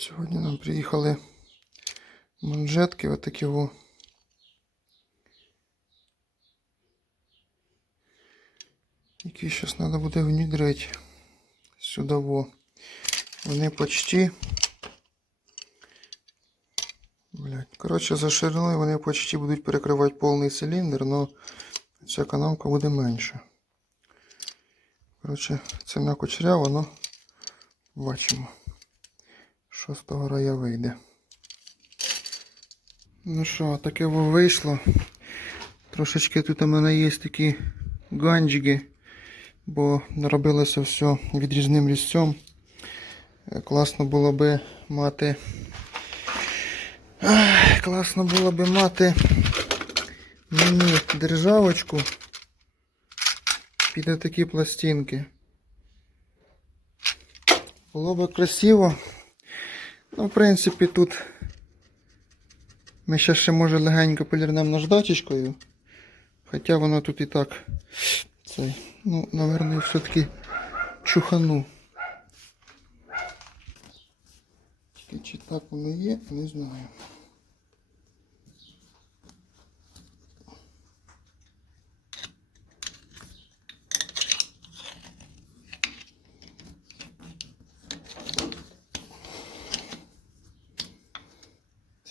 Сьогодні нам приїхали манжетки отакі во. Які зараз треба буде внедрити сюди во. Вони почти. Блять. Коротше, за шириною вони почти будуть перекривати повний циліндр, але ця канавка буде менша. Коротше, ціна кучерява, але бачимо, що з того рая вийде. Ну що, таке вийшло. Трошечки тут у мене є такі ганджики, бо наробилося все відрізним різцем. Класно було би мати. Класно було би мати мені державочку під такі пластинки. Було би красиво. Ну, в принципі, тут ми ще ще може легенько полірнемо наждачечкою. Хоча воно тут і так. Цей. Ну, наверное, все-таки чухану. Чи так воно є, не знаю.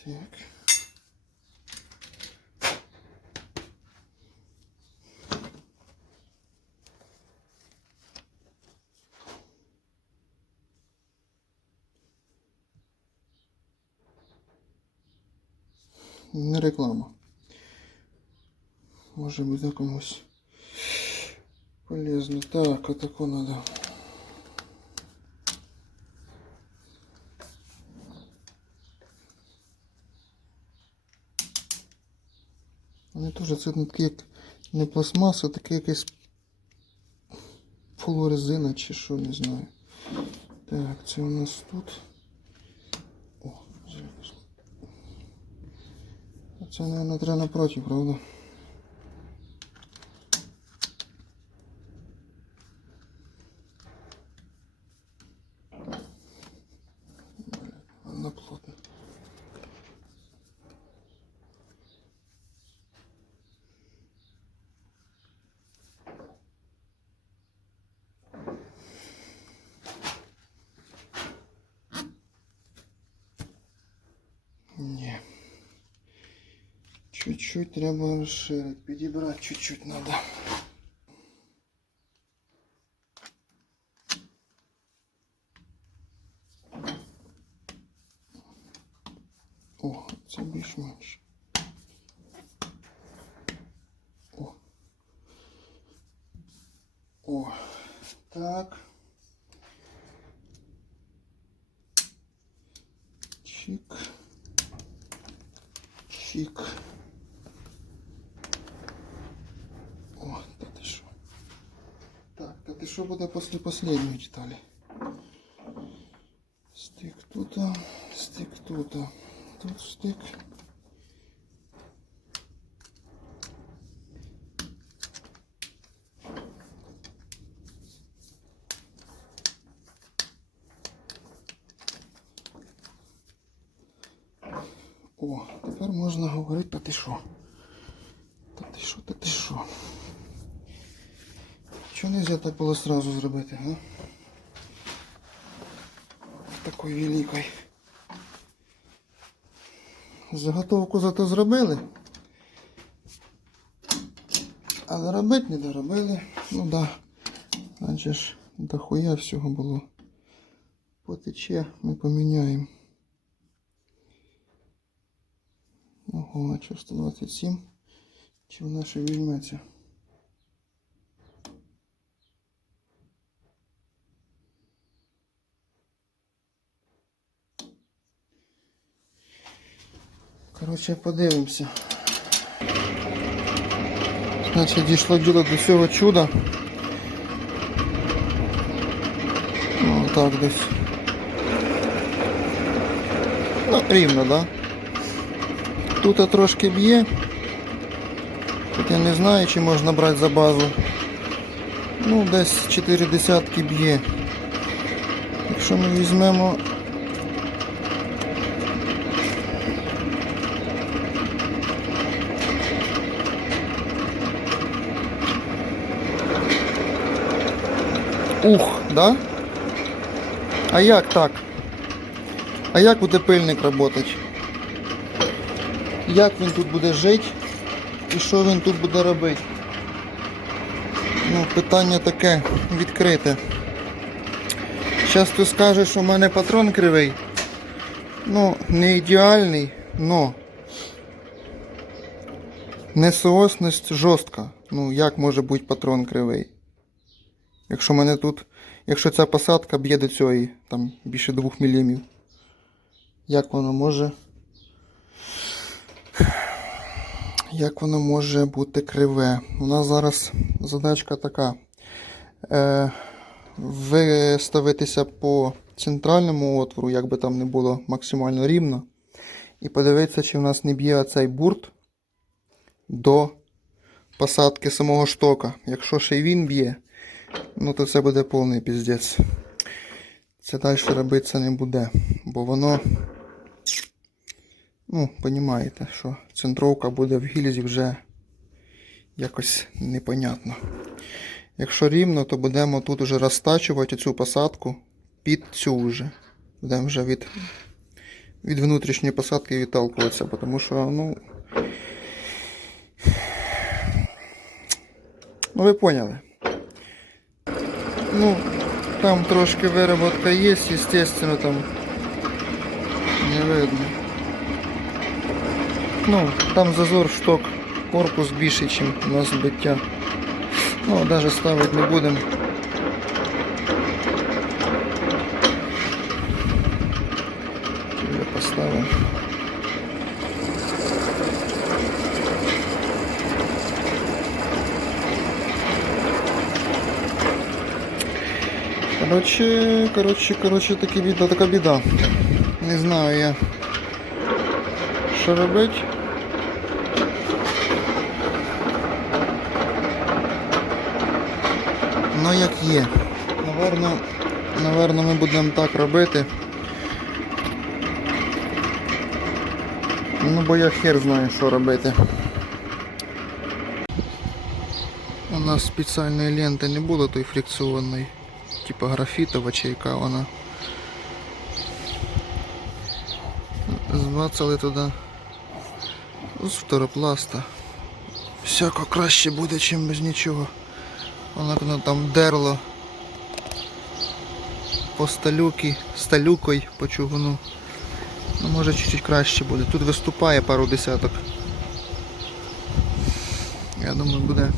Так. Не реклама. Може буде комусь полезно. Так, отако надо. Вони теж це не такі, як не пластмаса, а таке якесь полурезина чи що, не знаю. Так, це у нас тут. О, вже якось. А Це, мабуть, треба напроти, правда? Чуть-чуть треба розширити. Підібрати чуть-чуть треба. О, це більш-менш. О. О. Так. Чик. Чик. Що буде після последньої деталі? Стик тут, стик тут, тут стик. О, тепер можна говорити, та ти що? Та ти що, та ти що? Не так було сразу зробити, а? Такої великої. Заготовку зато зробили. Але робити не доробили. Ну да. Адже ж дохуя всього було. Потече, ми поміняємо. Ого, а що 127? Чи вона ще візьметься? Коротше, подивимося. Значить, дійшло діло до цього чуда. Ну, так десь. Ну, рівно, да? Тут трошки б'є. Тут я не знаю, чи можна брати за базу. Ну, десь 4 десятки б'є. Якщо ми візьмемо Ух, да? А як так? А як буде пильник працювати? Як він тут буде жити? І що він тут буде робити? Ну, питання таке відкрите. Зараз ти скажеш, що в мене патрон кривий. Ну, не ідеальний, но несоосність жорстка. Ну, як може бути патрон кривий? Якщо мене тут, якщо ця посадка б'є до цієї, там більше 2 мм. Як воно може. Як воно може бути криве? У нас зараз задачка така. Е, виставитися по центральному отвору, як би там не було максимально рівно. І подивитися, чи в нас не б'є цей бурт до посадки самого штока. Якщо ще й він б'є, ну то це буде повний піздець. Це далі робитися не буде. Бо воно, ну, розумієте, що центровка буде в гільзі вже якось непонятно. Якщо рівно, то будемо тут вже розтачувати цю посадку під цю вже. Будемо вже від, від внутрішньої посадки відталкуватися, тому що, ну. Ну ви поняли. Ну, там трошки вироботка є, естественно, там не видно. Ну, там зазор шток, корпус більший, ніж у нас збиття. Ну, навіть ставити не будемо. Я Поставив. Короче, короче, короче, таки біда, така біда. Не знаю я. Що робити? Ну як є. Наверно, наверно, ми будемо так робити. Ну бо я хер знаю, що робити. У нас спеціальної ленти не було той фрикціонної. Типа графітова чи яка вона. Змацали туди з фторопласта. Всяко краще буде, чим без нічого. Воно там дерло по сталюки, сталюкою по чугуну. Ну може чуть-чуть краще буде. Тут виступає пару десяток. Я думаю буде.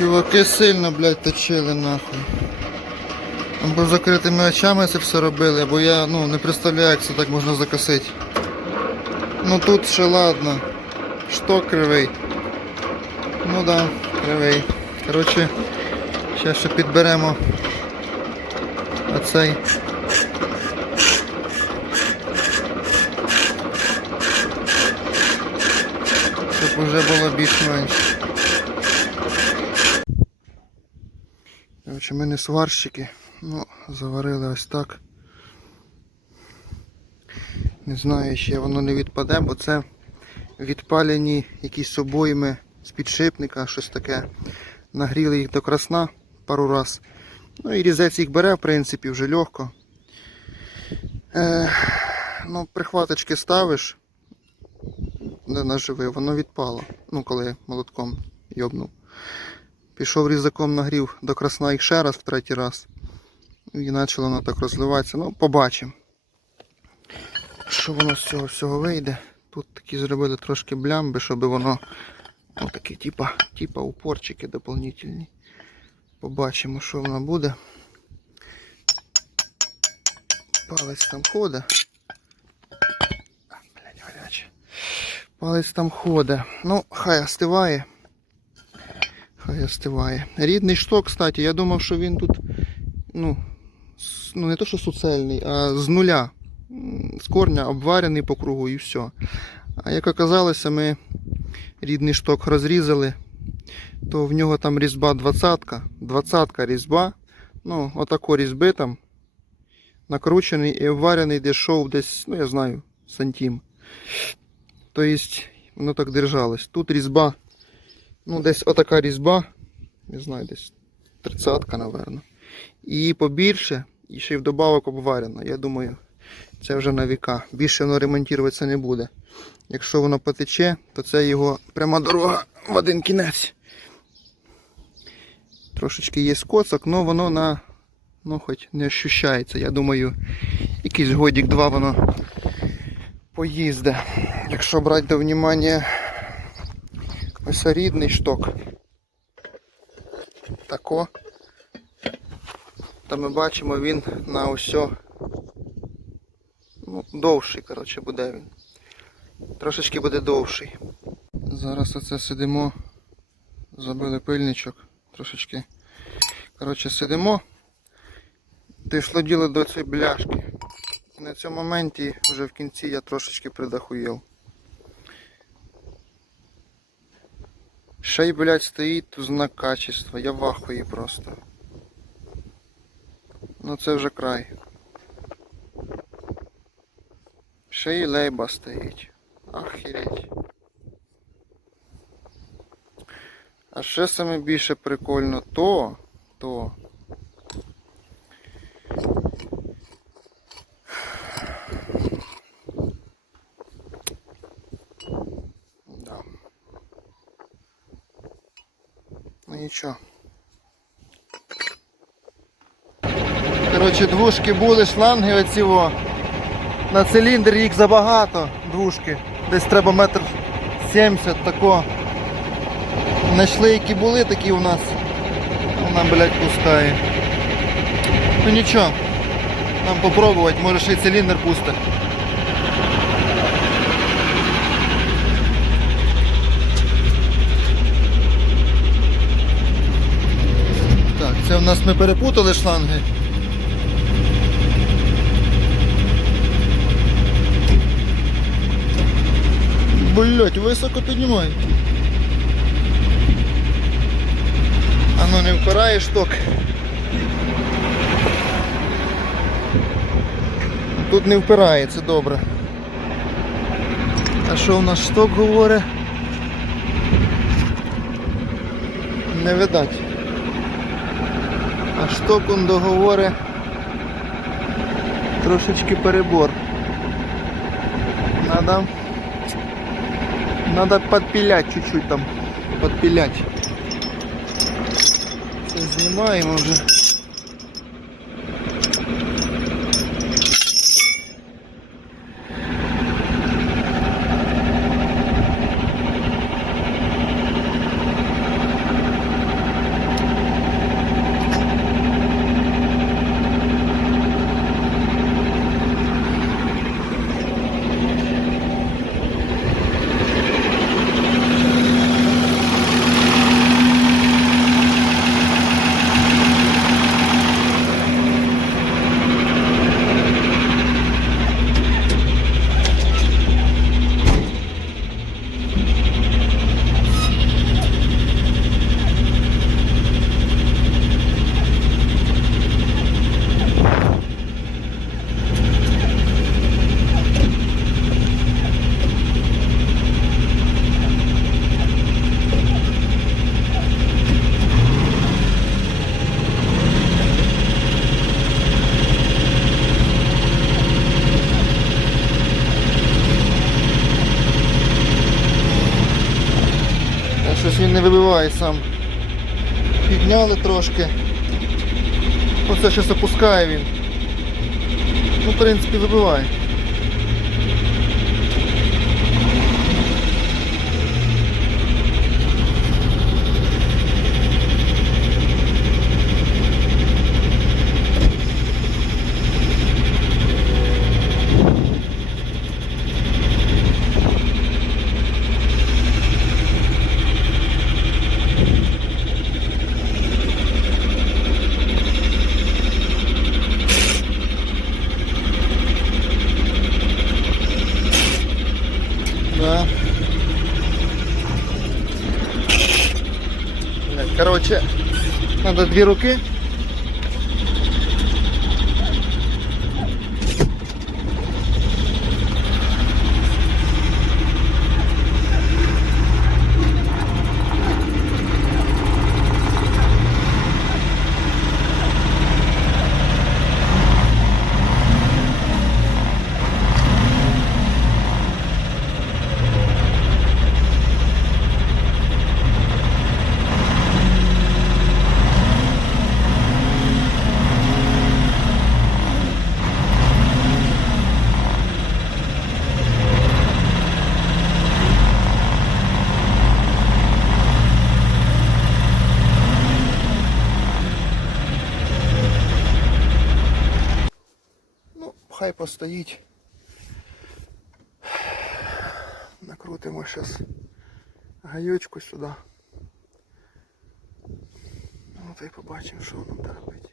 Чуваки сильно, блядь, точили нахуй. Або закритими очами це все робили, бо я ну, не представляю, як це так можна закосити. Ну тут ще ладно. Шток кривий. Ну да, кривий. Коротше, зараз ще підберемо оцей. Щоб вже було більш-менш. Коротше, ми не сварщики, ну, заварили ось так. Не знаю, ще воно не відпаде, бо це відпалені якісь обойми з підшипника, щось таке. Нагріли їх до красна пару раз. Ну і різець їх бере, в принципі, вже легко. Е, ну, прихваточки ставиш, де наживи, воно відпало. Ну, коли молотком йобнув. Пішов різаком нагрів до красна їх ще раз в третій раз. І почало воно так розливатися. Ну, побачимо. Що воно з цього всього вийде. Тут такі зробили трошки блямби, щоб воно ну, типа, типа упорчики дополнительні. Побачимо, що воно буде. Палець там ходить. А, Блядь, гаряче. Палець там ходить. Ну, хай остиває. Хай остиває. Рідний шток, кстати, я думав, що він тут, ну, ну не то, що суцельний, а з нуля. З корня обварений по кругу і все. А як оказалося, ми рідний шток розрізали, то в нього там різьба 20-ка, 20-ка різьба, ну, отако різьби там, накручений і обварений десь шов десь, ну я знаю, сантим. Тобто, воно так держалось. Тут різьба, ну десь отака різьба, не знаю, десь 30-ка, напевно. І побільше, і ще й вдобавок обварена. Я думаю, це вже на віка. Більше воно ремонтуватися не буде. Якщо воно потече, то це його пряма дорога в один кінець. Трошечки є скоцок, але воно на ну хоч не ощущається. Я думаю, якийсь годік-два воно поїзде. Якщо брати до внимання ось рідний шток. Тако. То ми бачимо він на усьо ну, довший, коротше, буде він. Трошечки буде довший. Зараз оце сидимо. Забили пильничок. Трошечки. Коротше, сидимо. Дійшло діло до цієї бляшки. На цьому моменті вже в кінці я трошечки придахуєв. Ще й, блядь, стоїть тут знак качества. Я в ахуї просто. Ну це вже край. Ще й лейба стоїть. Охереть. А ще саме більше прикольно то, то. Да. Нічого. Коротше, двушки були, шланги оці о. На циліндр їх забагато, двушки. Десь треба метр сімдесят тако. Знайшли, які були, такі у нас. Вона, блядь, пускає. Ну нічого. Нам попробувати, може ще й циліндр пусте. У нас ми перепутали шланги. Блять, високо піднімає. А ну не впирає шток. Тут не впирає, це добре. А що у нас шток говорить? Не видать. А штокун он договорить трошечки перебор. Надо надо подпилять чуть-чуть там. Подпилять. Все знімаємо вже. Та щось він не вибиває сам. Підняли трошки. Оце зараз опускає він. Ну, в принципі, вибиває. Да. Блядь, Короче, надо роки. хай постоїть. Накрутимо зараз гаючку сюди. Ну та й побачимо, що воно буде робити.